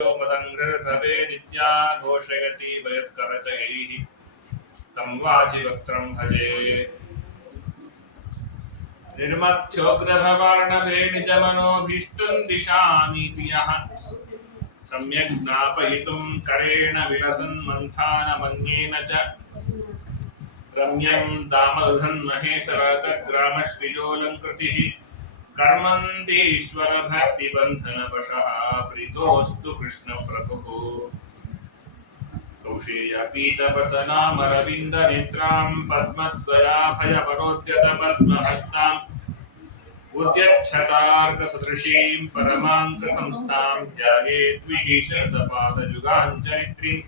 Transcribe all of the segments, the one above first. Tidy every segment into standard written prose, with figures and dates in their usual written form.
मदङ्घ्रभवे नित्या घोषयति भयत्करचयैः तं वाचिवक्त्रं भजे निर्मथ्योग्रभवार्णवे निजमनोभीष्टं दिशामीति यः सम्यक् ज्ञापयितुं करेण विलसन् मन्थानमन्येन च रम्यं दामदधन् महेशरातग्रामश्रियोऽलङ्कृतिः कर्मन्दीश्वर भक्तिबन्धनवशः प्रीतोऽस्तु कृष्णप्रभुः कौशेयपीतवसनामरविन्दनेत्रां पद्मद्वयाभयपरोद्यत पद्महस्ताम् उद्यच्छतार्कसदृशीं परमाङ्कसंस्थां ध्यायेद्विभीषणपादयुगाञ्चरित्रीं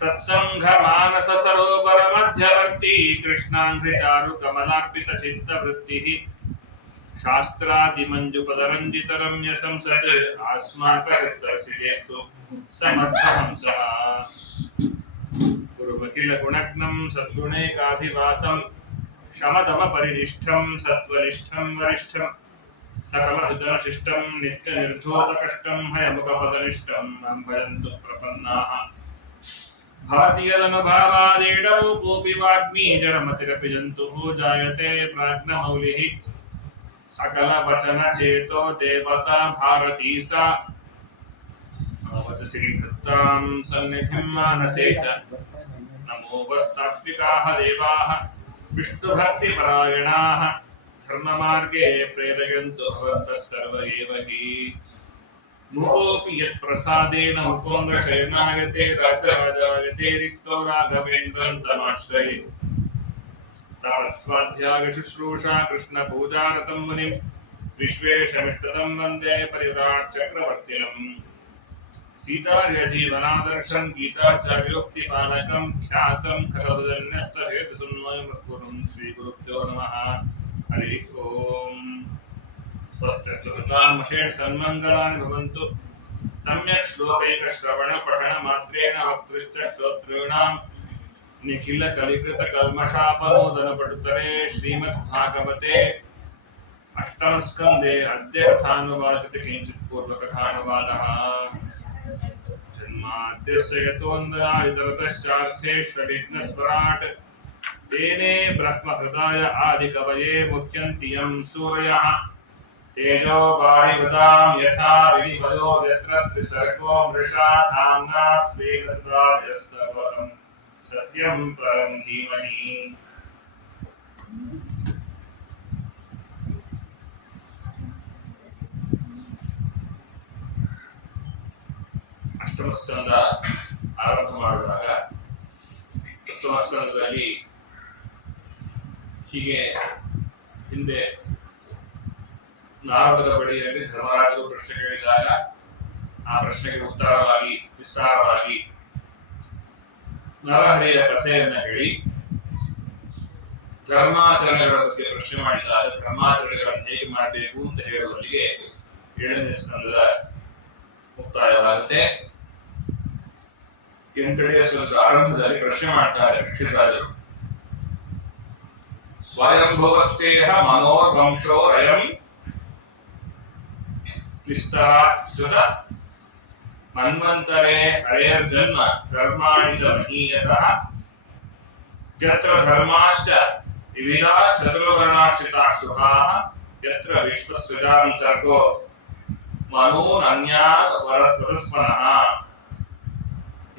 सत्सङ्घमानससरोवरमध्यवर्ती कृष्णाङ्घ्रिचारुकमलार्पितचित्तवृत्तिः शास्त्रादिमञ्जुपदरञ्जितरम्यसंसत् आस्माकहृत्सरसिजेस्तु समर्थहंसः गुरुमखिलगुणज्ञं सद्गुणैकाधिवासं शमदमपरिनिष्ठं सत्त्वनिष्ठं वरिष्ठं सकलहितनशिष्टं नित्यनिर्धूतकष्टं हयमुखपदनिष्ठं मां भजन्तु प्रपन्नाः भवति यदनुभावादेडौ कोऽपि वाग्मी जडमतिरपि जन्तुः जायते प्राज्ञमौलिः सकलवचनचेतो देवता भारती सा वचसि निधत्तां सन्निधिं मानसे च नमो वस्तात्विकाः देवाः विष्णुभक्तिपरायणाः धर्ममार्गे प्रेरयन्तु भवन्तः सर्व एव हि मुकोऽपि यत्प्रसादेन मुकुन्दशयनायते राजराजायते रिक्तो राघवेन्द्रं तमाश्रये तपस्वाध्यायशुश्रूषा कृष्णपूजारतं मुनिं विश्वेशमिष्टदं वन्दे परिव्राट् चक्रवर्तिनम् सीतार्यजीवनादर्शं गीताचार्योक्तिपालकं ख्यातं खरदजन्यस्तभेदसुन्मयमद्गुरुं श्रीगुरुभ्यो नमः हरिः ओम् स्वस्तिस्तु सन्मङ्गलानि भवन्तु सम्यक् श्लोकैकश्रवणपठनमात्रेण वक्तृश्च श्रोतॄणां निखिलकलिकृतकल्मषापनोदनपटुतरे श्रीमद्भागवते अष्टमस्कन्धे अद्य कथानुवादते किञ्चित् पूर्वकथानुवादः जन्माद्यस्य यतोऽन्वयादितरतश्चार्थेष्वभिघ्नस्वराट् तेने ब्रह्महृदाय आदिकवये मुह्यन्ति यं सूरयः तेजो वारिवृतां यथा विनिमयो यत्र त्रिसर्गो मृषा धाम्ना स्वेन सदा यस्तवकं सत्यं परं धीमहि ಅಷ್ಟಮ ಸ್ಕಂದ ಆರಂಭ ಮಾಡುವಾಗ ಸಪ್ತಮ ಸ್ಕಂದದಲ್ಲಿ ಹೀಗೆ ಹಿಂದೆ ನಾರದರ ಬಳಿಯಲ್ಲಿ ಧರ್ಮರಾಜರು ಪ್ರಶ್ನೆ ಕೇಳಿದಾಗ ಆ ಪ್ರಶ್ನೆಗೆ ಉತ್ತರವಾಗಿ ವಿಸ್ತಾರವಾಗಿ ನರಹರಿಯ ಕಥೆಯನ್ನ ಹೇಳಿ ಧರ್ಮಾಚರಣೆಗಳ ಬಗ್ಗೆ ಪ್ರಶ್ನೆ ಮಾಡಿದಾಗ ಧರ್ಮಾಚರಣೆಗಳನ್ನು ಹೇಗೆ ಮಾಡಬೇಕು ಅಂತ ಹೇಳುವಲ್ಲಿಗೆ 7ನೇ ಸ್ಕಂದದ ಮುಕ್ತಾಯವಾಗುತ್ತೆ. 8ನೇ ಸ್ಕಂದದ ಆರಂಭದಲ್ಲಿ ಪ್ರಶ್ನೆ ಮಾಡ್ತಾರೆ ಋಷಿರಾಜರು. ಸ್ವಯಂಭುವಸ್ಯೇಹ ಮನೋರ್ವಂಶೋ ರಯಂ ವಿಸ್ತಾರಸುತ ಮನ್ವಂತರೆ ಹರೇರ್ಜನ್ಮ ಧರ್ಮಾಣಿ ಚ ಮಹೀಯಸಃ ಯತ್ರ ಧರ್ಮಾಶ್ಚ ವಿವಿಧಾಶ್ಚ ಚತುರ್ವರ್ಣಾಶ್ರಿತಾಃ ಶುಭಾಃ ಯತ್ರ ವಿಶ್ವಸೃಜಾಂ ಸರ್ಗೋ ಮನೋನನ್ಯಾನ್ ವರಸ್ಮನಃ.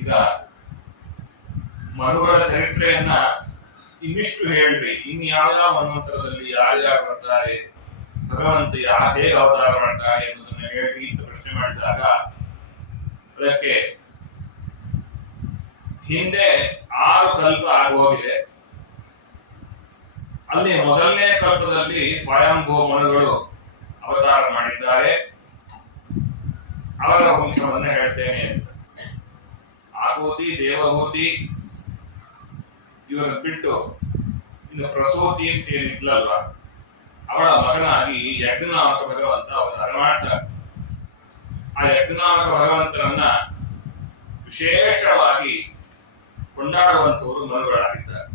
ಈಗ ಮನುಗಳ ಚರಿತ್ರೆಯನ್ನ ಇನ್ನಿಷ್ಟು ಹೇಳ್ರಿ, ಇನ್ಯಾವ್ಯಾವ ಮನ್ವಂತರದಲ್ಲಿ ಯಾರ್ಯಾರು ಬರ್ತಾರೆ, ಭಗವಂತ ಹೇಗೆ ಅವತಾರ ಮಾಡ್ತಾರೆ ಎಂಬುದನ್ನು ಹೇಳ್ರಿ ಅಂತ ಪ್ರಶ್ನೆ ಮಾಡಿದಾಗ ಅದಕ್ಕೆ ಹಿಂದೆ 6 ಕಲ್ಪ ಆಗೋಗಿದೆ. ಅಲ್ಲಿ ಮೊದಲನೇ ಕಲ್ಪದಲ್ಲಿ ಸ್ವಯಂಭೂ ಮನುಗಳು ಅವತಾರ ಮಾಡಿದ್ದಾರೆ, ಅವರ ವಂಶವನ್ನು ಹೇಳ್ತೇನೆ ಅಂತ. ಆಕೂತಿ ದೇವಹೂತಿ ಇವರನ್ನು ಬಿಟ್ಟು ಇನ್ನು ಪ್ರಸೂತಿ ಅಂತ ಏನಿದ್ಲಲ್ವ, ಅವಳ ಮಗನಾಗಿ ಯಜ್ಞನಾಮಕ ಭಗವಂತ ಅವತಾರ ಮಾಡ್ತಾರೆ. ಆ ಯಜ್ಞನಾಮಕ ಭಗವಂತನನ್ನ ವಿಶೇಷವಾಗಿ ಕೊಂಡಾಡುವಂತವರು ಮನುಗಳಾಗಿದ್ದಾರೆ.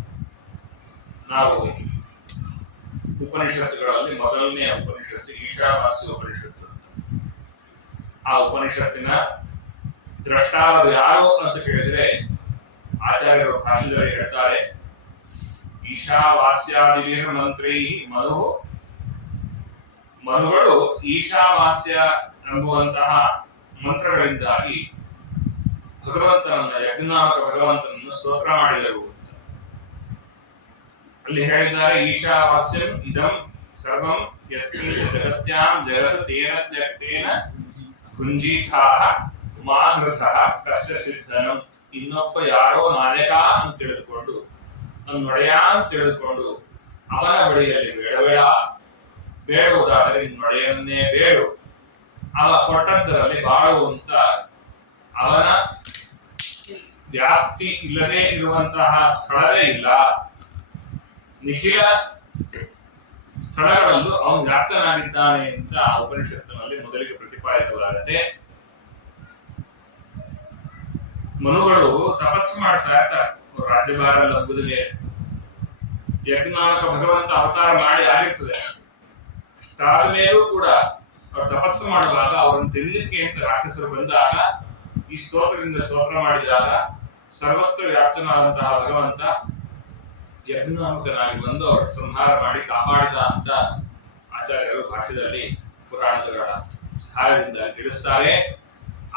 ನಾವು ಉಪನಿಷತ್ತುಗಳಲ್ಲಿ ಮೊದಲನೇ ಉಪನಿಷತ್ತು ಈಶಾವಾಸ್ಯ ಉಪನಿಷತ್ತು. ಆ ಉಪನಿಷತ್ತಿನ ದ್ರಷ್ಟಾರರು ಯಾರು ಅಂತ ಕೇಳಿದ್ರೆ ಆಚಾರ್ಯರು ಭಾಷೆಯಲ್ಲಿ ಹೇಳ್ತಾರೆ, ಈಶಾವಾಸ್ಯಾದಿವೀರ ಮಂತ್ರೈ ಮನುಗಳು ಈಶಾವಾಸ್ಯ ಎಂಬುವಂತಹ ಮಂತ್ರಗಳಿಂದಾಗಿ ಭಗವಂತನನ್ನ, ಯಜ್ಞನಾಮಕ ಭಗವಂತನನ್ನು ಸ್ತೋತ್ರ ಮಾಡಿದರು. ಅಲ್ಲಿ ಹೇಳಿದ್ದಾರೆ, ಈಶಾವಾಸ್ಯಂ ಇದಂ ಸರ್ವಂ ಯತ್ಕಿಂಚ ಜಗತ್ಯಾಂ ಜಗತ್ ತೇನ ತ್ಯಕ್ತೇನ ಭುಂಜೀಥಾಃ ಮಾಧೃತಃ ಕಸ್ಯ ಸಿದ್ಧನಂ. ಇನ್ನೊಬ್ಬ ಯಾರೋ ನಾಯಕ ಅಂತ ತಿಳಿದುಕೊಂಡು, ನನ್ನ ಒಡೆಯ ಅಂತ ತಿಳಿದುಕೊಂಡು ಅವನ ಬಳಿಯಲ್ಲಿ ಬೇಡುವುದಾದರೆ ನಿನ್ನೊಡೆಯನನ್ನೇ ಬೇಡು. ಅವ ಕೊಟ್ಟದ್ದರಲ್ಲಿ ಬಾಳುವಂತ, ಅವನ ವ್ಯಾಪ್ತಿ ಇಲ್ಲದೆ ಇರುವಂತಹ ಸ್ಥಳವೇ ಇಲ್ಲ. ನಿಖಿಲ ಸ್ಥಳಗಳಲ್ಲೂ ಅವನು ವ್ಯಾಪ್ತನಾಗಿದ್ದಾನೆ ಅಂತ ಉಪನಿಷತ್ತಿನಲ್ಲಿ ಮೊದಲಿಗೆ ಪ್ರತಿಪಾದಿತವಾಗುತ್ತೆ. ಮನುಗಳು ತಪಸ್ಸು ಮಾಡ್ತಾ ಇರ್ತಾರೆ, ರಾಜ್ಯಭಾರ ಲಭ್ಯದ ಮೇಲೆ ಯಜ್ಞನಾಮಕ ಭಗವಂತ ಅವತಾರ ಮಾಡಿ ಆಗಿರ್ತದೆ. ಅಷ್ಟಾದ ಮೇಲೂ ಕೂಡ ಅವರು ತಪಸ್ಸು ಮಾಡುವಾಗ ಅವರನ್ನು ತಿನ್ನಲಿಕ್ಕೆ ಅಂತ ರಾಕ್ಷಸರು ಬಂದಾಗ ಈ ಸ್ತೋತ್ರದಿಂದ ಸ್ತೋತ್ರ ಮಾಡಿದಾಗ ಸರ್ವತ್ರ ವ್ಯಾಪ್ತನಾದಂತಹ ಭಗವಂತ ಯಜ್ಞನಾಮಕನಾಗಿ ಬಂದು ಅವರು ಸಂಹಾರ ಮಾಡಿ ಕಾಪಾಡಿದ ಅಂತ ಆಚಾರ್ಯರು ಭಾಷ್ಯದಲ್ಲಿ ಪುರಾಣಗಳ ಸಹಾಯದಿಂದ ತಿಳಿಸ್ತಾರೆ.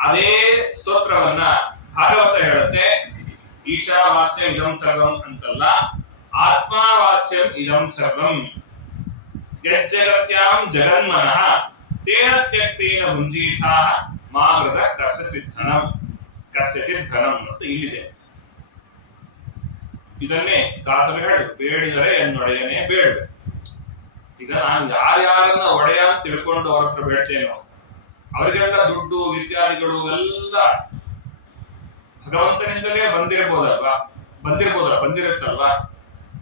ಅದೇ ಸ್ತೋತ್ರವನ್ನ ಭಾಗವತ ಹೇಳುತ್ತೆ, ಈಶಾವಾಸ್ಯಂ ಇದಂ ಸರ್ವಂ ಅಂತಲ್ಲ, ಆತ್ಮಾವಾಸ್ಯಂ ಇದಂ ಸರ್ವಂ ಯಜ್ಜಗತ್ಯಾಂ ಜಗನ್ಮನಃ ತೇನ ತ್ಯಕ್ತೇನ ಭುಂಜೀಥಾಃ ಮಾಗೃತ ಕಸ್ಯಚಿತ್ ಧನಂ ಅಂತ ಇಲ್ಲಿದೆ. ಇದನ್ನೇ ದಾಸರು ಹೇಳಿದ್ರು, ಬೇಡಿದರೆ ಎನ್ನೊಡೆಯನೇ ಬೇಡ. ಈಗ ನಾನು ಯಾರ್ಯಾರನ್ನ ಒಡೆಯ ಅಂತ ತಿಳ್ಕೊಂಡು ಅವ್ರ ಹತ್ರ ಬೇಡ್ತೇನೋ ಅವರಿಗೆಲ್ಲ ದುಡ್ಡು ಇತ್ಯಾದಿಗಳು ಎಲ್ಲ ಭಗವಂತನಿಂದಲೇ ಬಂದಿರುತ್ತಲ್ವಾ.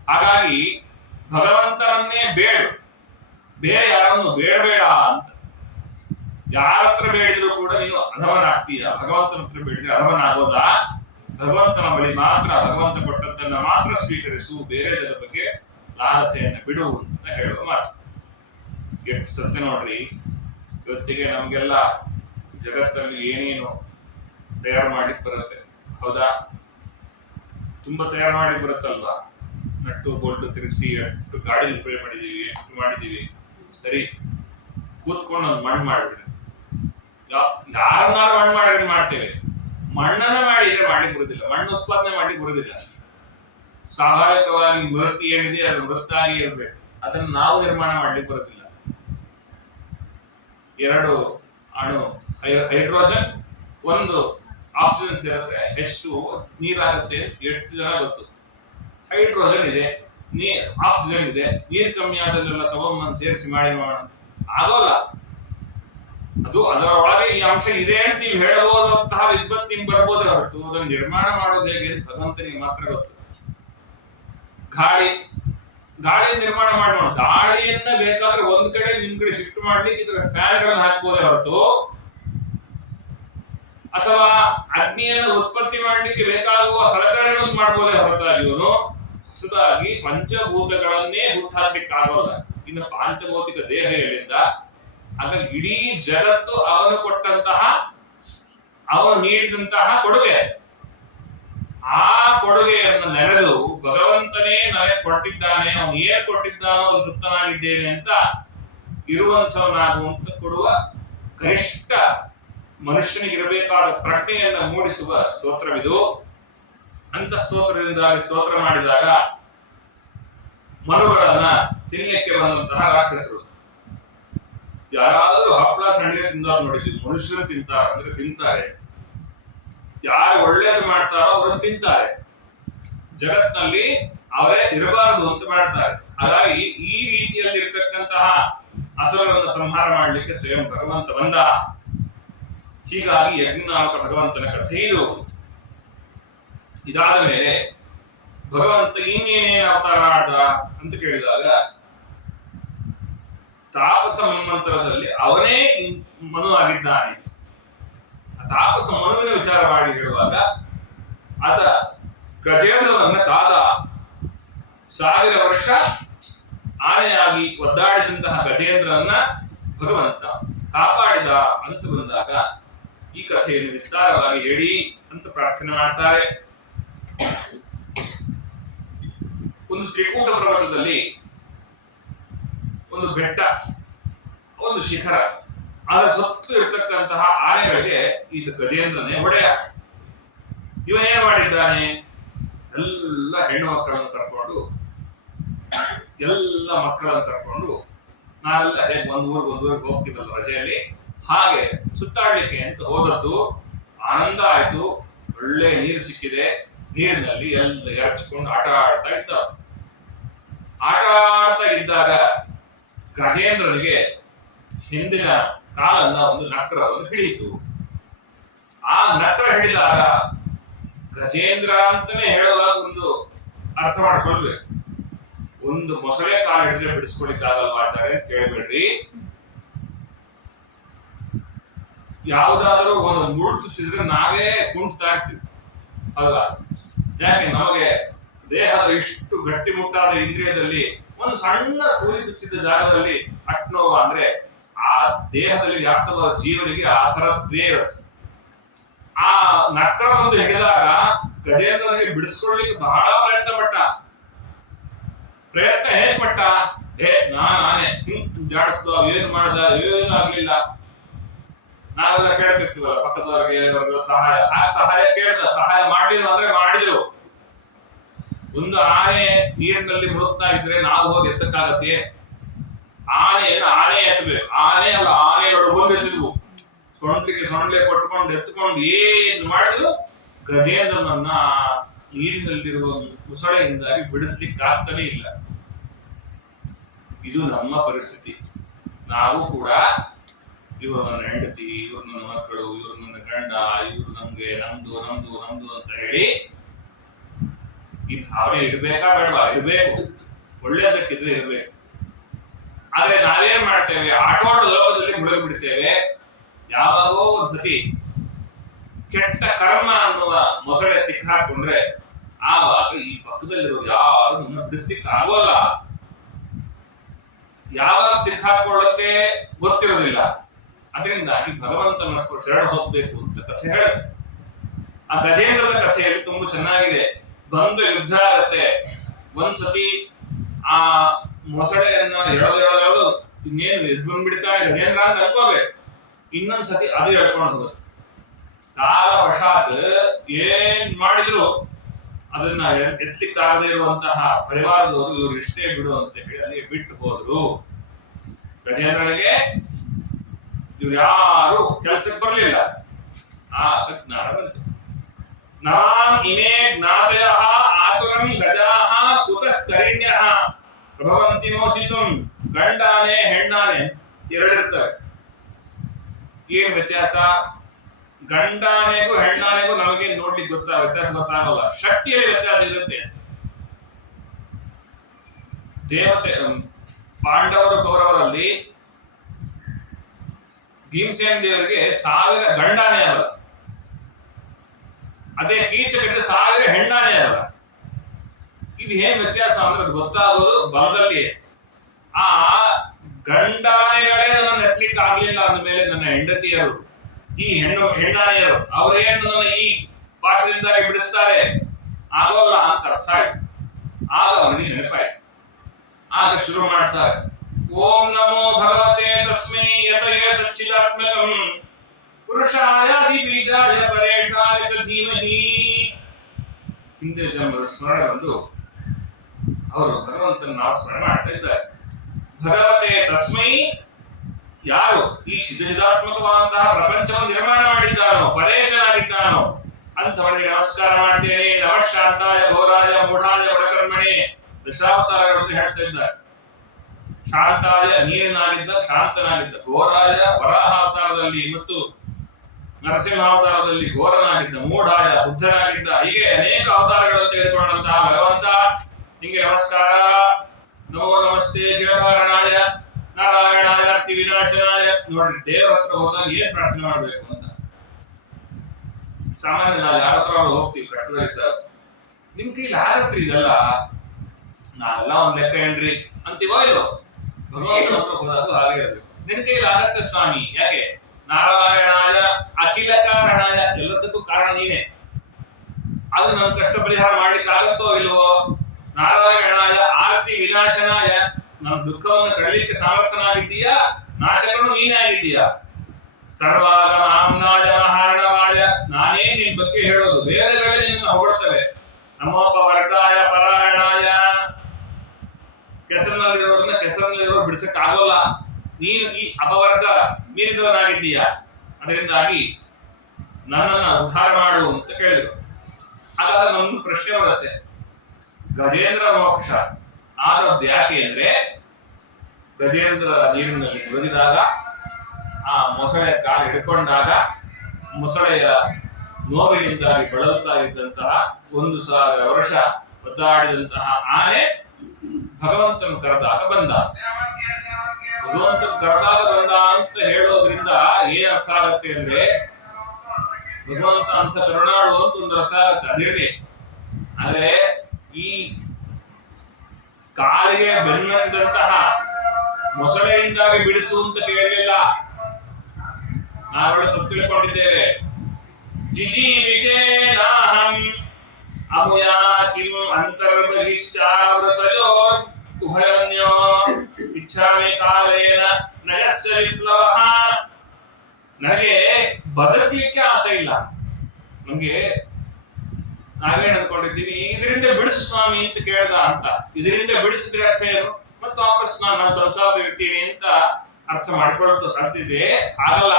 ಹಾಗಾಗಿ ಭಗವಂತನನ್ನೇ ಬೇಡು, ಬೇರೆ ಯಾರನ್ನು ಬೇಡಬೇಡ ಅಂತ. ಯಾರ ಹತ್ರ ಬೇಡಿದ್ರು ಕೂಡ ನೀನು ಅಧಮನಾಗ್ತೀಯ. ಭಗವಂತನ ಹತ್ರ ಬೇಡಿದ್ರೆ ಅಧಮನಾಗೋದಾ? ಭಗವಂತನ ಬಳಿ ಮಾತ್ರ, ಭಗವಂತ ಕೊಟ್ಟದ್ದನ್ನ ಮಾತ್ರ ಸ್ವೀಕರಿಸು, ಬೇರೆದರ ಬಗ್ಗೆ ಲಾಲಸೆಯನ್ನ ಬಿಡು ಅಂತ ಹೇಳುವ ಮಾತು. ಎಷ್ಟು ಸತ್ಯ ನೋಡ್ರಿ. ಇವತ್ತಿಗೆ ನಮ್ಗೆಲ್ಲ ಜಗತ್ತಲ್ಲಿ ಏನೇನು ತಯಾರು ಮಾಡಿ ಬರುತ್ತೆ, ಹೌದಾ? ತುಂಬಾ ತಯಾರು ಮಾಡಿ ಬರುತ್ತಲ್ವಾ? ನಟ್ಟು ಬೋಲ್ಟು ತಿರುಗಿಸಿ ಎಷ್ಟು ಗಾಡಿ ರಿಪೇರ್ ಮಾಡಿದೀವಿ, ಎಷ್ಟು ಮಾಡಿದೀವಿ. ಸರಿ, ಕೂತ್ಕೊಂಡು ಒಂದು ಮಣ್ಣು ಮಾಡಿಬಿಡ್ರಿ. ಯಾರನ್ನಾರು ಮಣ್ಣು ಮಾಡಿದ್ರೆ ಮಾಡ್ತೇವೆ, ಮಣ್ಣನ್ನ ಮಾಡಿದ್ರೆ ಮಾಡಿ ಬರುದಿಲ್ಲ, ಮಣ್ಣು ಉತ್ಪಾದನೆ ಮಾಡಿ ಬರುದಿಲ್ಲ. ಸ್ವಾಭಾವಿಕವಾಗಿ ಮೃತಿ ಏನಿದೆ ಅದು ಮೃತ್ತಾಗಿ ಇರಬೇಕು, ಅದನ್ನು ನಾವು ನಿರ್ಮಾಣ ಮಾಡ್ಲಿಕ್ಕೆ ಬರುದಿಲ್ಲ. ಎರಡು ಅಣು ಹೈಡ್ರೋಜನ್, ಒಂದು ಆಕ್ಸಿಜನ್ ಸೇರಿದ್ರೆ ಎಷ್ಟು ನೀರಾಗುತ್ತೆ ಎಷ್ಟು ಜನ ಗೊತ್ತು? ಹೈಡ್ರೋಜನ್ ಇದೆ, ಆಕ್ಸಿಜನ್ ಇದೆ, ನೀರು ಕಮ್ಮಿ ಆದಲ್ಲೆಲ್ಲ ತಗೊಂಡ್ಬಂದು ಸೇರಿಸಿ ಮಾಡಿ ಮಾಡೋಣ ಆಗೋಲ್ಲ. ಅದು ಅದರ ಒಳಗೆ ಈ ಅಂಶ ಇದೆ ಅಂತ ನೀವು ಹೇಳಬಹುದಂತಹ ವಿದ್ವತ್ ನಿಮ್ಗೆ ಬರ್ಬೋದೇ ಹೊರತು ಅದನ್ನು ನಿರ್ಮಾಣ ಮಾಡೋದು ಹೇಗೆ ಭಗವಂತನಿಗೆ ಮಾತ್ರ ಗೊತ್ತು. ಗಾಳಿ ನಿರ್ಮಾಣ ಮಾಡೋಣ, ಗಾಳಿಯನ್ನ ಬೇಕಾದ್ರೆ ಒಂದ್ ಕಡೆ ನಿಮ್ ಕಡೆ ಶಿಫ್ಟ್ ಮಾಡ್ಲಿಕ್ಕೆ ಇದರ ಫ್ಯಾನ್ಗಳನ್ನು ಹಾಕ್ಬೋದೇ ಹೊರತು, ಅಥವಾ ಅಗ್ನಿಯನ್ನು ಉತ್ಪತ್ತಿ ಮಾಡ್ಲಿಕ್ಕೆ ಬೇಕಾಗುವ ಸಲಕರಣೆಗಳನ್ನು ಮಾಡಬಹುದೇ ಹೊರತಾಗಿ ಇವನು ಹೊಸದಾಗಿ ಪಂಚಭೂತಗಳನ್ನೇ ಹುಟ್ಟಾಕ್ಲಿಕ್ಕೆ ಆಗೋಲ್ಲ. ಇನ್ನು ಪಾಂಚಭೌತಿಕ ದೇಹ ಎಲ್ಲಿಂದ? ಹಾಗಾಗಿ ಇಡೀ ಜಗತ್ತು ಅವನು ಕೊಟ್ಟಂತಹ, ಅವನು ನೀಡಿದಂತಹ ಕೊಡುಗೆ. ಆ ಕೊಡುಗೆಯನ್ನು ನೆನೆದು ಭಗವಂತನೇ ನನಗೆ ಕೊಟ್ಟಿದ್ದಾನೆ, ಅವನು ಏನ್ ಕೊಟ್ಟಿದ್ದಾನೋ ಅದು ತೃಪ್ತನಾಗಿದ್ದೇನೆ ಅಂತ ಇರುವಂತವನಾಗುವಂತ ಕೊಡುವ ಕನಿಷ್ಠ ಮನುಷ್ಯನಿಗಿರಬೇಕಾದ ಪ್ರಜ್ಞೆಯನ್ನ ಮೂಡಿಸುವ ಸ್ತೋತ್ರವಿದು. ಅಂತ ಸ್ತೋತ್ರದಿಂದಾಗಿ ಸ್ತೋತ್ರ ಮಾಡಿದಾಗ ಮನುಗಳನ್ನ ತಿನ್ನಲಿಕ್ಕೆ ಬಂದಂತಹ ರಾಕ್ಷಸರು ಯಾರಾದರೂ ಹಪ್ಪಳ ಸಂಡಿಗೆ ತಿಂದವ್ರು ನೋಡಿದ್ವಿ. ಮನುಷ್ಯರು ತಿಂತಾರೆ ಅಂದ್ರೆ ತಿಂತಾರೆ, ಯಾರು ಒಳ್ಳೇದು ಮಾಡ್ತಾರೋ ಅವ್ರನ್ನ ತಿಂತಾರೆ. ಜಗತ್ನಲ್ಲಿ ಅವರೇ ಇರಬಾರದು ಅಂತ ಮಾಡ್ತಾರೆ. ಹಾಗಾಗಿ ಈ ರೀತಿಯಲ್ಲಿ ಇರ್ತಕ್ಕಂತಹ ಅಸುರರನ್ನು ಸಂಹಾರ ಮಾಡಲಿಕ್ಕೆ ಸ್ವಯಂ ಭಗವಂತ ಬಂದ. ಹೀಗಾಗಿ ಯಜ್ಞನಾಮಕ ಭಗವಂತನ ಕಥೆ ಇದು. ಇದಾದ ಮೇಲೆ ಭಗವಂತ ಇನ್ನೇನೇನು ಅವತಾರ ಮಾಡ್ದ ಅಂತ ಕೇಳಿದಾಗ, ತಾಪಸ ಮನ್ವಂತರದಲ್ಲಿ ಅವನೇ ಮನು ಆಗಿದ್ದಾನೆ. ತಾಪಸ ಮನುವಿನ ವಿಚಾರ ಮಾಡಿ ಹೇಳುವಾಗ ಆತ ಗಜೇಂದ್ರನನ್ನ ಕಾದ. 1000 ವರ್ಷ ಆನೆಯಾಗಿ ಒದ್ದಾಡಿದಂತಹ ಗಜೇಂದ್ರನನ್ನ ಭಗವಂತ ಕಾಪಾಡಿದ ಅಂತ ಬಂದಾಗ ಈ ಕಥೆಯನ್ನು ವಿಸ್ತಾರವಾಗಿ ಹೇಳಿ ಅಂತ ಪ್ರಾರ್ಥನೆ ಮಾಡ್ತಾರೆ. ಒಂದು ತ್ರಿಕೂಟ ಪರ್ವತದಲ್ಲಿ ಒಂದು ಬೆಟ್ಟ, ಒಂದು ಶಿಖರ, ಅದರ ಸುತ್ತು ಇರತಕ್ಕಂತಹ ಆನೆಗಳಿಗೆ ಈತ ಗಜೇಂದ್ರನೇ ಒಡೆಯ. ಇವನೇನ್ ಮಾಡಿದ್ದಾನೆ? ಎಲ್ಲ ಹೆಣ್ಣು ಮಕ್ಕಳನ್ನು ಕರ್ಕೊಂಡು, ಎಲ್ಲ ಮಕ್ಕಳನ್ನು ಕರ್ಕೊಂಡು, ನಾವೆಲ್ಲ ಹೇಗೆ ಒಂದೂರಿಗೆ ಹೋಗ್ತೀವಲ್ಲ ರಜೆಯಲ್ಲಿ, ಹಾಗೆ ಸುತ್ತಾಡ್ಲಿಕ್ಕೆ ಅಂತ ಹೋದದ್ದು. ಆನಂದ ಆಯ್ತು, ಒಳ್ಳೆ ನೀರು ಸಿಕ್ಕಿದೆ, ನೀರಿನಲ್ಲಿ ಎಲ್ಲ ಎರಚಿಕೊಂಡು ಆಟ ಆಡ್ತಾ ಇದ್ದ. ಆಟ ಆಡ್ತಾ ಇದ್ದಾಗ ಗಜೇಂದ್ರನಿಗೆ ಹಿಂದಿನ ಕಾಲನ್ನ ಒಂದು ನಕ್ರವನ್ನು ಹಿಡಿಯಿತು. ಆ ನಕ್ರ ಹಿಡಿದಾಗ ಗಜೇಂದ್ರ ಅಂತಾನೆ ಹೇಳುವಾಗ ಒಂದು ಅರ್ಥ ಮಾಡ್ಕೊಳ್ಬೇಕು. ಒಂದು ಮೊಸಳೆ ಕಾಲು ಹಿಡಿದ್ರೆ ಬಿಡಿಸ್ಕೊಳಿಕ್ಕಾಗಲ್ವ ಆಚಾರ್ಯ ಅಂತ ಕೇಳಬೇಡ್ರಿ. ಯಾವುದಾದ್ರೂ ಒಂದು ಮುಳ್ಳು ಚುಚ್ಚಿದ್ರೆ ನಾವೇ ಕುಂಟ್ತಾ ಇರ್ತೀವಿ ಅಲ್ವಾ? ಯಾಕೆ? ನಮಗೆ ದೇಹದ ಇಷ್ಟು ಗಟ್ಟಿಮುಟ್ಟಾದ ಇಂದ್ರಿಯದಲ್ಲಿ ಒಂದು ಸಣ್ಣ ಸೂರಿ ಚುಚ್ಚಿದ ಜಾಗದಲ್ಲಿ ಅಷ್ಟು ನೋವು ಅಂದ್ರೆ ಆ ದೇಹದಲ್ಲಿ ವ್ಯಾಪ್ತವಾದ ಜೀವನಿಗೆ ಆ ತರದ ಕ್ರಿಯೆ ಇರುತ್ತೆ. ಆ ನಕ್ರ ಒಂದು ಹಿಡಿದಾಗ ಗಜೇಂದ್ರನಿಗೆ ಬಿಡಿಸ್ಕೊಳ್ಳಿಕ್ಕೆ ಬಹಳ ಪ್ರಯತ್ನ ಹೇಗ್ ಪಟ್ಟ? ನಾನೇ ಜಾಡಿಸ್ದ, ಏನ್ ಮಾಡ್ದ, ಏನು ಆಗ್ಲಿಲ್ಲ. ನಾವೆಲ್ಲ ಕೇಳ್ತಿರ್ತೀವಲ್ಲ ಪಕ್ಕದವ್ರಿಗೆ ಸಹಾಯ, ಆ ಸಹಾಯ ಕೇಳ್ದ, ಸಹಾಯ ಮಾಡ್ಲಿಲ್ಲ ಅಂದ್ರೆ ಮಾಡಿದ್ರು. ಒಂದು ಆನೆ ನೀರಿನಲ್ಲಿ ಮುಳುಗ್ತಾ ಇದ್ರೆ ನಾವು ಹೋಗಿ ಎತ್ತಕ್ಕಾಗತ್ತೆ? ಆನೆ ಎತ್ತಬೇಕು. ಆನೆ ಅಲ್ಲ, ಆನೆಗಳು ಬಂದೆತ್ತಿದ್ವು, ಸೊಂಡ್ಲೆ ಕೊಟ್ಕೊಂಡು ಎತ್ಕೊಂಡು ಏನ್ ಮಾಡಿದ್ರು ಗಜೇಂದ್ರನನ್ನ ನೀರಿನಲ್ಲಿರುವ ಮುಸಳೆಯಿಂದಾಗಿ ಬಿಡಿಸ್ಲಿಕ್ಕೆ ಆಗ್ತಾನೆ ಇಲ್ಲ. ಇದು ನಮ್ಮ ಪರಿಸ್ಥಿತಿ. ನಾವು ಕೂಡ ಇವರು ನನ್ನ ಹೆಂಡತಿ, ಇವರು ನನ್ನ ಮಕ್ಕಳು, ಇವರು ನನ್ನ ಗಂಡ, ಇವರು ನಮ್ಗೆ ನಮ್ದು ಅಂತ ಹೇಳಿ ಈ ಭಾವನೆ ಇರ್ಬೇಕಾ ಬೇಡವಾ? ಇರ್ಬೇಕು, ಒಳ್ಳೇದಕ್ಕಿದ್ರೆ ಇರ್ಬೇಕು. ಆದ್ರೆ ನಾವೇನ್ ಮಾಡ್ತೇವೆ? ಆಟೋಟ ಲೋಕದಲ್ಲಿ ಮುಳುಗಿಬಿಡ್ತೇವೆ. ಯಾವಾಗೋ ಒಂದ್ಸತಿ ಕೆಟ್ಟ ಕರ್ಮ ಅನ್ನುವ ಮೊಸಳೆ ಸಿಕ್ಕಾಕೊಂಡ್ರೆ ಆವಾಗ ಈ ಪಕ್ಕದಲ್ಲಿರೋ ಯಾರು ನನ್ನ ಬಿಡಿಸ್ಲಿಕ್ಕೆ ಆಗೋಲ್ಲ. ಯಾವಾಗ ಸಿಕ್ಕಾಕೊಳ್ಳುತ್ತೆ ಗೊತ್ತಿರೋದಿಲ್ಲ. ಅದರಿಂದಾಗಿ ಭಗವಂತನ ಶರಣ ಹೋಗ್ಬೇಕು ಅಂತ ಕಥೆ ಹೇಳುತ್ತೆ. ಆ ಗಜೇಂದ್ರದ ಕಥೆಯಲ್ಲಿ ತುಂಬಾ ಚೆನ್ನಾಗಿದೆ. ಬಂದು ಯುದ್ಧ ಆಗತ್ತೆ. ಒಂದ್ಸತಿ ಆ ಮೊಸಳೆಯನ್ನ ಎಳೆದು ಇನ್ನೇನು ಎದ್ದು ಬಂದ್ಬಿಡ್ತಾನೆ ಗಜೇಂದ್ರ ಅಂತ ಅನ್ಕೋಬೇಕು. ಇನ್ನೊಂದ್ಸತಿ ಅದು ಎಳ್ಕೊಂಡು ಹೋಗುತ್ತೆ. ಕಾಲವಶಾತ್ ಏನ್ ಮಾಡಿದ್ರು ಅದನ್ನ ಎತ್ತಲಿಕ್ಕಾಗದೇ ಇರುವಂತಹ ಪರಿವಾರದವರು ಇವರು ಇಷ್ಟೇ ಬಿಡು ಅಂತ ಹೇಳಿ ಅಲ್ಲಿ ಬಿಟ್ಟು ಹೋದ್ರು. ಗಜೇಂದ್ರನಿಗೆ ಇವ್ರು ಯಾರು ಕೆಲಸಕ್ಕೆ ಬರಲಿಲ್ಲ. ಜ್ಞಾನ ಬಂತು. ನಾನ್ ಇಮೇ ಜ್ಞಾತಯ ಆತುರಂ ಗಜಾಹ ಕುತಃ ಕರಿಣ್ಯಃ ಪ್ರಭವಂತಿ ಮೋಚಿತುಂ. ಗಂಡಾನೆ ಹೆಣ್ಣಾನೆ ಎರಡಿರ್ತವೆ. ಏನ್ ವ್ಯತ್ಯಾಸ? ಗಂಡಾನೆಗೂ ಹೆಣ್ಣಾನೆಗೂ ನಮಗೆ ನೋಡ್ಲಿಕ್ಕೆ ವ್ಯತ್ಯಾಸ ಗೊತ್ತಾಗಲ್ಲ. ಶಕ್ತಿಯಲ್ಲಿ ವ್ಯತ್ಯಾಸ ಇರುತ್ತೆ. ದೇವತೆ ಪಾಂಡವರು ಕೌರವರಲ್ಲಿ ಭೀಮಸೇನ ದೇವರಿಗೆ 1000 ಗಂಡಾನೆ ಅಲ್ಲ, ಅದೇ ಕೀಚಕರಿಗೆ 1000 ಹೆಣ್ಣಾನೆ ಅಲ್ಲ. ಇದು ಏನ್ ವ್ಯತ್ಯಾಸ ಅಂದ್ರೆ ಅದು ಗೊತ್ತಾಗೋದು ಬಲದಲ್ಲಿ. ಆ ಗಂಡಾನೆಗಳೇ ನನ್ನ ಎತ್ತಲಿಕ್ಕೆ ಆಗ್ಲಿಲ್ಲ ಅಂದಮೇಲೆ ನನ್ನ ಹೆಂಡತಿಯರು, ಈ ಹೆಣ್ಣಾನೆಯರು ಅವರೇನು ನನ್ನ ಈ ಪಾಠದಿಂದಾಗಿ ಬಿಡಿಸ್ತಾರೆ ಆಗೋಲ್ಲ ಅಂತ ಅರ್ಥ ಆಯ್ತು. ಆಗ ಅವನಿಗೆ ನೆನಪಾಯ್ತು. ಆಗ ಶುರು ಮಾಡ್ತಾರೆ. ಓಂ ನಮೋ ಭಗವತೆ ತಸ್ಮೈ ಯತಯೇತಚ್ಚಿದಾತ್ಮಕಂ ಪುರುಷಾಯ ಬೀಜಾಯ ಪರೇಶಾಯ ಚ ಧೀಮಹಿ. ಹಿಂದೆ ಜನ್ಮದ ಸ್ಮರಣೆ ಬಂದು ಅವರು ಭಗವಂತನ ನಾವು ಸ್ಮರಣೆ ಮಾಡ್ತಾ ಇದ್ದಾರೆ. ಭಗವತೆ ತಸ್ಮೈ, ಯಾರು ಈ ಚಿದಾತ್ಮಕವಾದಂತಹ ಪ್ರಪಂಚವನ್ನು ನಿರ್ಮಾಣ ಮಾಡಿದ್ದಾನೋ, ಪರೇಶನಾಗಿದ್ದಾನೋ ಅಂಥವನಿಗೆ ನಮಸ್ಕಾರ ಮಾಡ್ತೇನೆ. ನಮಃಶಾಂತಾಯ ಘೋರಾಯ ಮೂಢಾಯ ವಡಕರ್ಮಣೆ ದಶಾವತಾರಗಳನ್ನು ಹೇಳ್ತಾ ಇದ್ದಾರೆ. ಶಾಂತಾಯ ನೀರಿನಾಗಿದ್ದ, ಶಾಂತನಾಗಿದ್ದ. ಘೋರಾಯ ವರಾಹ ಅವತಾರದಲ್ಲಿ ಮತ್ತು ನರಸಿಂಹಾವತಾರದಲ್ಲಿ ಘೋರನಾಗಿದ್ದ. ಮೂಢಾಯ ಬುದ್ಧನಾಗಿದ್ದ. ಹೀಗೆ ಅನೇಕ ಅವತಾರಗಳನ್ನು ತೆಗೆದುಕೊಂಡಂತಹ ಭಗವಂತ ನಿಮಗೆ ನಮಸ್ಕಾರ. ನಮೋ ನಮಸ್ತೆ ಗಿರಧಾರಣಾಯ ನಾರಾಯಣಾಯ ಅತಿ ವಿನಾಶನಾಯ. ನೋಡ್ರಿ, ದೇವರ ಹತ್ರ ಹೋದಾಗ ಏನ್ ಪ್ರಾರ್ಥನೆ ಮಾಡ್ಬೇಕು ಅಂತ. ಸಾಮಾನ್ಯ ನಾವು ಯಾರ ಹತ್ರ ಹೋಗ್ತೀವಿ ಕಷ್ಟದಲ್ಲಿದ್ದಾಗ, ನಿಮ್ ಕೈಲಿ ಆಗತ್ರಿ ಇದೆಲ್ಲ, ನಾವೆಲ್ಲ ಒಂದ್ ಲೆಕ್ಕ ಏನ್ರಿ ಅಂತೀವೋ ಇಲ್ಲೋ. ಭಗವಂತನ ಹತ್ರ ಹೋದಾಗ ಹಾಗೆ ಇರಬೇಕು. ನಿನ್ನ ಕೈಲಾಗತ್ತೆ ಸ್ವಾಮಿ. ಯಾಕೆ? ನಾರಾಯಣಾಯ ಅಖಿಲ ಕಾರಣಾಯ, ಎಲ್ಲದಕ್ಕೂ ಕಾರಣ ನೀನೆ. ಅದು ನನ್ನ ಕಷ್ಟ ಪರಿಹಾರ ಮಾಡ್ಲಿಕ್ಕೆ ಆಗತ್ತೋ ಇಲ್ವೋ? ನಾರಾಯಣಾಯ ಆರ್ತಿ ವಿನಾಶನಾಯ, ನಮ್ಮ ದುಃಖವನ್ನು ಕಳಲಿಕ್ಕೆ ಸಮರ್ಥನಾಗಿದ್ದೀಯಾ, ನಾಶಕನು ನೀನೇ ಆಗಿದ್ದೀಯಾ. ಸರ್ವಾಗಮಾಮ್ನಾಯ ಮಹಾರಣವಾಯ, ನಾನೇ ನಿನ್ ಬಗ್ಗೆ ಹೇಳೋದು, ವೇದಗಳೇ ನಿನ್ನ ಹೊಗಳುತ್ತವೆ. ನಮೋಪವರ್ಗಾಯ ಪರಾಯಣಾಯ, ಕೆಸರಿನಲ್ಲಿರೋದನ್ನ ಕೆಸರಿನಲ್ಲಿರೋ ಬಿಡಿಸಕ್ ಆಗೋಲ್ಲ, ನೀನು ಈ ಅಪವರ್ಗ ಮೀರಿದವನಾಗಿದ್ದೀಯ, ಅದರಿಂದಾಗಿ ನನ್ನನ್ನ ಉದ್ಧಾರ ಮಾಡು ಅಂತ ಕೇಳಿದ್ರು. ಹಾಗಾದ್ರೆ ನಮ್ಮ ಪ್ರಶ್ನೆ ಬರುತ್ತೆ, ಗಜೇಂದ್ರ ಮೋಕ್ಷ ಆದದ್ದು ಯಾಕೆ ಅಂದ್ರೆ, ಗಜೇಂದ್ರ ನೀರಿನಲ್ಲಿ ಮುಳುಗಿದಾಗ, ಆ ಮೊಸಳೆ ಕಾಲು ಹಿಡ್ಕೊಂಡಾಗ, ಮೊಸಳೆಯ ನೋವಿನಿಂದಾಗಿ ಬಳಲ್ತಾ ಇದ್ದಂತಹ 1000 ವರ್ಷ ಒದ್ದಾಡಿದಂತಹ ಆನೆ ಭಗವಂತನ ಕರೆದಾಗ ಬಂದ. ಭಗವಂತನ ಕರೆದಾಗ ಬಂದ ಅಂತ ಹೇಳೋದ್ರಿಂದ ಏನ್ ಅರ್ಥ ಆಗತ್ತೆ ಅಂದ್ರೆ, ಭಗವಂತ ಅಂತ ಕರುಣಾಳು ಅಂತ ಒಂದು ಅರ್ಥ ಆಗತ್ತೆ, ಅದೇನೆ. ಆದ್ರೆ ಈ ಕಾಲಿಗೆ ಬೆನ್ನತ್ತಿದಂತಹ ಮೊಸಳೆಯಿಂದಾಗಿ ಬಿಡಿಸು ಅಂತ ಕೇಳಲಿಲ್ಲ. ನಾವೆಲ್ಲ ತಪ್ಪು ತಿಳ್ಕೊಂಡಿದ್ದೇವೆ. ಜಿಜಿ ವಿಷೇನಾಹಂ ಅಮುಯಾ ಕಿಂ ಅಂತರ್ಬಹಿಶ್ಚಾವೃತಯೋ ಉಭಯನ್ಯೋ ಇಚ್ಛಾಮಿ ಕಾಲೇನ ನಯಸ್ಯ ವಿಪ್ಲವಃ. ನನಗೆ ಬದುಕಲಿಕ್ಕೆ ಆಸೆ ಇಲ್ಲ. ನಮ್ಗೆ ನಾವೇನ್ ಅಂದ್ಕೊಂಡಿದ್ದೀವಿ, ಇದರಿಂದ ಬಿಡಿಸು ಸ್ವಾಮಿ ಅಂತ ಕೇಳ್ದ ಅಂತ. ಇದರಿಂದ ಬಿಡಿಸಿದ್ರೆ ಅರ್ಥ ಏನು? ಮತ್ತೆ ವಾಪಸ್ ನಾನು ಸಂಸಾರದ ಇರ್ತೀನಿ ಅಂತ ಅರ್ಥ ಮಾಡ್ಕೊಳ್ಳೋದು ಅರ್ತಿದೆ. ಆಗಲ್ಲ,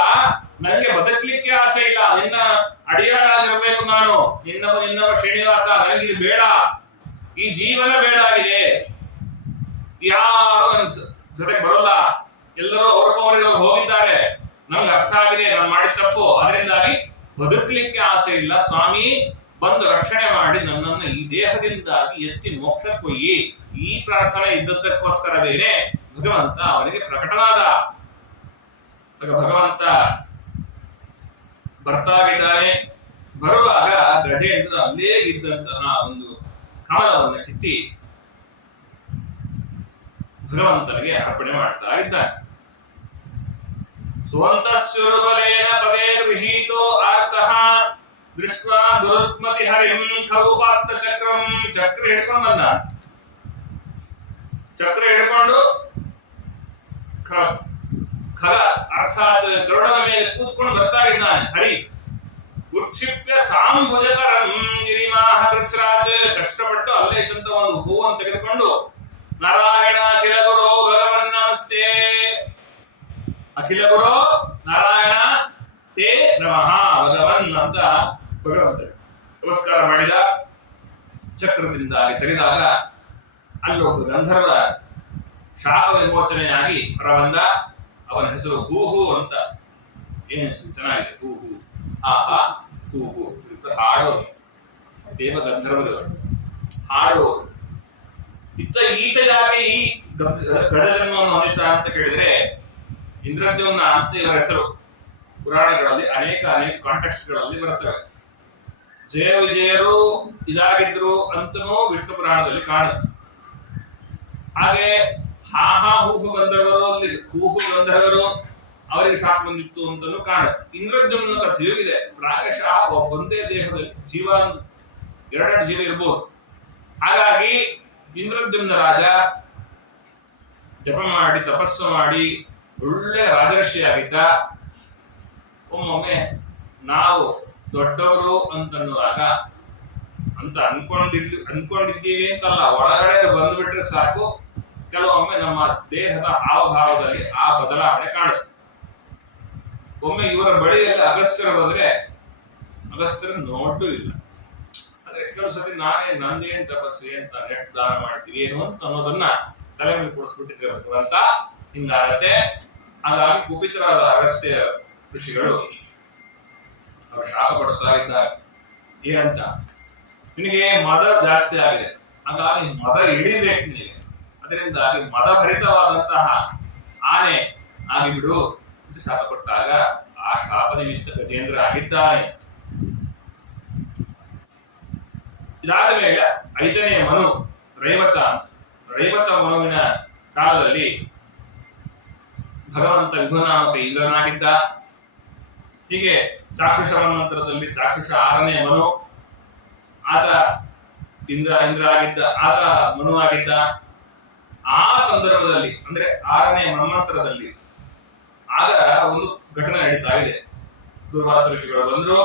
ನನಗೆ ಬದುಕಲಿಕ್ಕೆ ಆಸೆ ಇಲ್ಲ, ನಿನ್ನ ಅಡಿಯಾಳಾಗಿರ್ಬೇಕು ನಾನು, ನಿನ್ನವ ಶ್ರೀನಿವಾಸ. ನನಗಿದು ಬೇಡ, ಈ ಜೀವನ ಬೇಡ ಆಗಿದೆ. ಯಾರು ನನ್ನ ಜೊತೆಗೆ ಬರೋಲ್ಲ, ಎಲ್ಲರೂ ಅವ್ರಿಗವ್ರಿಗೆ ಹೋಗಿದ್ದಾರೆ. ನಮ್ಗೆ ಅರ್ಥ ಆಗಿದೆ ನಾನು ಮಾಡಿದ ತಪ್ಪು, ಅದರಿಂದಾಗಿ ಬದುಕಲಿಕ್ಕೆ ಆಸೆ ಇಲ್ಲ ಸ್ವಾಮಿ, ಬಂದು ರಕ್ಷಣೆ ಮಾಡಿ ನನ್ನನ್ನು ಈ ದೇಹದಿಂದಾಗಿ ಎತ್ತಿ ಮೋಕ್ಷಕ್ಕೊಯ್ಯಿ. ಈ ಪ್ರಾರ್ಥನೆ ಇದ್ದದ್ದಕ್ಕೋಸ್ಕರವೇನೆ ಭಗವಂತ ಅವನಿಗೆ ಪ್ರಕಟನಾದ. ಭಗವಂತ ಬರ್ತಾಗಿದ್ದಾನೆ. ಬರುವಾಗ ಗಜೇಂದ್ರ ಅಲ್ಲೇ ಇದ್ದಂತಹ ಒಂದು ಕಮಲವನ್ನು ಕಿತ್ತಿ ಭಗವಂತನಿಗೆ ಅರ್ಪಣೆ ಮಾಡ್ತಾ ಇದ್ದಾನೆ. ಸ್ವಂತಸ್ಯುರುಬಲೇನ ಪದೇ ಗೃಹೀತೋ ಆರ್ತಃ ದೃಷ್ಟ್ವಾ ದುರುತ್ಮತಿ ಹರಿಂ ಖಗುಪಾತ್ತ ಚಕ್ರಂ. ಚಕ್ರ ಹಿಡ್ಕೊಂಡು ಬಂದ. ಚಕ್ರ ಹಿಡ್ಕೊಂಡು ಖಗ ಅರ್ಥಾತ್ ಗರುಡನ ಮೇಲೆ ಕೂತ್ಕೊಂಡು ಬರ್ತಾ ಇದ್ದಾನೆ ಹರಿ. ಉತ್ಕ್ಷಿಪ್ಯ ಸಾಂಭುಜಕರಂ ಗಿರಿಮಾಹ ಕೃಚ್ರಾಜ್. ಕಷ್ಟಪಟ್ಟು ಅಲ್ಲೇ ಇದ್ದಂತ ಒಂದು ಹೂವನ್ನು ತೆಗೆದುಕೊಂಡು, ನಾರಾಯಣ ಅಖಿಲ ಗುರು ಭಗವನ್ ನಮಸ್ತೆ, ಅಖಿಲ ಗುರು ನಾರಾಯಣ ತೇ ನಮಃ ಭಗವನ್ ಅಂತ ಭಗವಂತ ನಮಸ್ಕಾರ ಮಾಡಿದ. ಚಕ್ರದಿಂದ ಅಲ್ಲಿ ತೆಗೆದಾಗ ಅಲ್ಲೊಬ್ಬ ಗಂಧರ್ವ ಶಾಪ ವಿಮೋಚನೆಯಾಗಿ ಹೊರಬಂದ. ಅವನ ಹೆಸರು ಹೂಹು ಅಂತ. ಏನು ಹೆಸರು ಚೆನ್ನಾಗಿದೆ, ಹೂಹು. ಆಹಾ ಹೂಹು ಹಾಡೋದು, ದೇವ ಗಂಧರ್ವರು ಹಾಡುವವರು. ಈತ ಯಾಕೆ ಈ ಗಜಜನ್ಮವನ್ನು ಹೊಂದಿದ್ದ ಅಂತ ಕೇಳಿದ್ರೆ, ಇಂದ್ರದ್ಯುಮ್ನ ಅಂತ ಇವರ ಹೆಸರು ಪುರಾಣಗಳಲ್ಲಿ ಅನೇಕ ಕಾಂಟೆಕ್ಸ್ಟ್ ಗಳಲ್ಲಿ ಬರ್ತವೆ. ಜಯ ವಿಜಯರು ಇದಾಗಿದ್ರು ಅಂತನೂ ವಿಷ್ಣು ಪುರಾಣದಲ್ಲಿ ಕಾಣುತ್ತೆ. ಹಾಗೆ ಹಾಹಾ ಹೂಹು ಗಂಧರ್ವರು, ಅಲ್ಲಿ ಹೂಹು ಗಂಧರ್ವರು ಅವರಿಗೆ ಶಾಪ ಬಂದಿತ್ತು ಅಂತಲೂ ಕಾಣುತ್ತೆ. ಇಂದ್ರದ್ಯುಮ್ನ ಕಥೆಯೂ ಇದೆ. ಪ್ರಾಯಶಃ ಒಂದೇ ದೇಹದಲ್ಲಿ ಜೀವ 2 ಜೀವ ಇರ್ಬೋದು. ಹಾಗಾಗಿ ಇಂದ್ರದ್ಯುಮ್ನ ರಾಜ ಜಪ ಮಾಡಿ ತಪಸ್ಸು ಮಾಡಿ ಒಳ್ಳೆ ರಾಜರ್ಷಿಯಾಗಿದ್ದ. ಒಮ್ಮೊಮ್ಮೆ ನಾವು ದೊಡ್ಡವರು ಅಂತನ್ನುವಾಗ ಅಂತ ಅನ್ಕೊಂಡಿದ್ದೀವಿ ಅಂತಲ್ಲ, ಒಳಗಡೆ ಬಂದ್ಬಿಟ್ರೆ ಸಾಕು, ಕೆಲವೊಮ್ಮೆ ನಮ್ಮ ದೇಹದ ಹಾವಭಾವದಲ್ಲಿ ಆ ಬದಲಾವಣೆ ಕಾಣುತ್ತೆ. ಒಮ್ಮೆ ಇವರ ಬಳಿಯಲ್ಲಿ ಅಗಸ್ತ್ಯರು ಬಂದ್ರೆ ಅಗಸ್ತ್ಯರು ನೋಟು ಇಲ್ಲ. ಆದ್ರೆ ಕೆಲವು ಸರಿ ನಾನೇ ನಂದೇನ್ ತಪಸ್ಸು ಅಂತ ಎಷ್ಟು ದಾನ ಮಾಡ್ತೀವಿ ಏನು ಅಂತ ಅನ್ನೋದನ್ನ ತಲೆ ಮೇಲೆ ಕೊಡಿಸ್ಬಿಟ್ಟಿದ್ರೆ ಭಗವಂತ. ಹಿಂಗಾಗತ್ತೆ. ಹಾಗಾಗಿ ಕುಪಿತರಾದ ಅಗಸ್ತ್ಯ ಋಷಿಗಳು ಅವರು ಶಾಪ ಪಡ್ತಾ ಇದ್ದಾರೆ. ಏನಂತ, ನಿನಗೆ ಮದ ಜಾಸ್ತಿ ಆಗಿದೆ, ಹಾಗಾಗಿ ಮದ ಹಿಡಿಬೇಕು ನಿನಗೆ, ಅದರಿಂದಾಗಿ ಮದ ಭರಿತವಾದಂತಹ ಆನೆ ಆಗಿಬಿಡು ಅಂತ ಶಾಪ ಕೊಟ್ಟಾಗ ಆ ಶಾಪ ನಿಮಿತ್ತ ಗಜೇಂದ್ರ ಆಗಿದ್ದಾನೆ. ಇದಾದ ಮೇಲೆ 5ನೇ ಮನು ರೈವತ ಅಂತ. ರೈವತ ಮನುವಿನ ಕಾಲದಲ್ಲಿ ಭಗವಂತ ವಿಭುನಾಮಕ ಇಂದ್ರನಾಗಿದ್ದ. ಹೀಗೆ ಚಾಕ್ಷುಷ ಮನ್ವಂತರದಲ್ಲಿ ಚಾಕ್ಷುಷ 6ನೇ ಮನು, ಆತ ಇಂದ್ರ ಆಗಿದ್ದ, ಆತ ಮನು ಆಗಿದ್ದ. ಆ ಸಂದರ್ಭದಲ್ಲಿ ಅಂದ್ರೆ 6ನೇ ಮನ್ವಂತರದಲ್ಲಿ ಆಗ ಒಂದು ಘಟನೆ ನಡೀತಾ ಇದೆ. ದುರ್ವಾಸ ಋಷಿಗಳು ಬಂದ್ರು,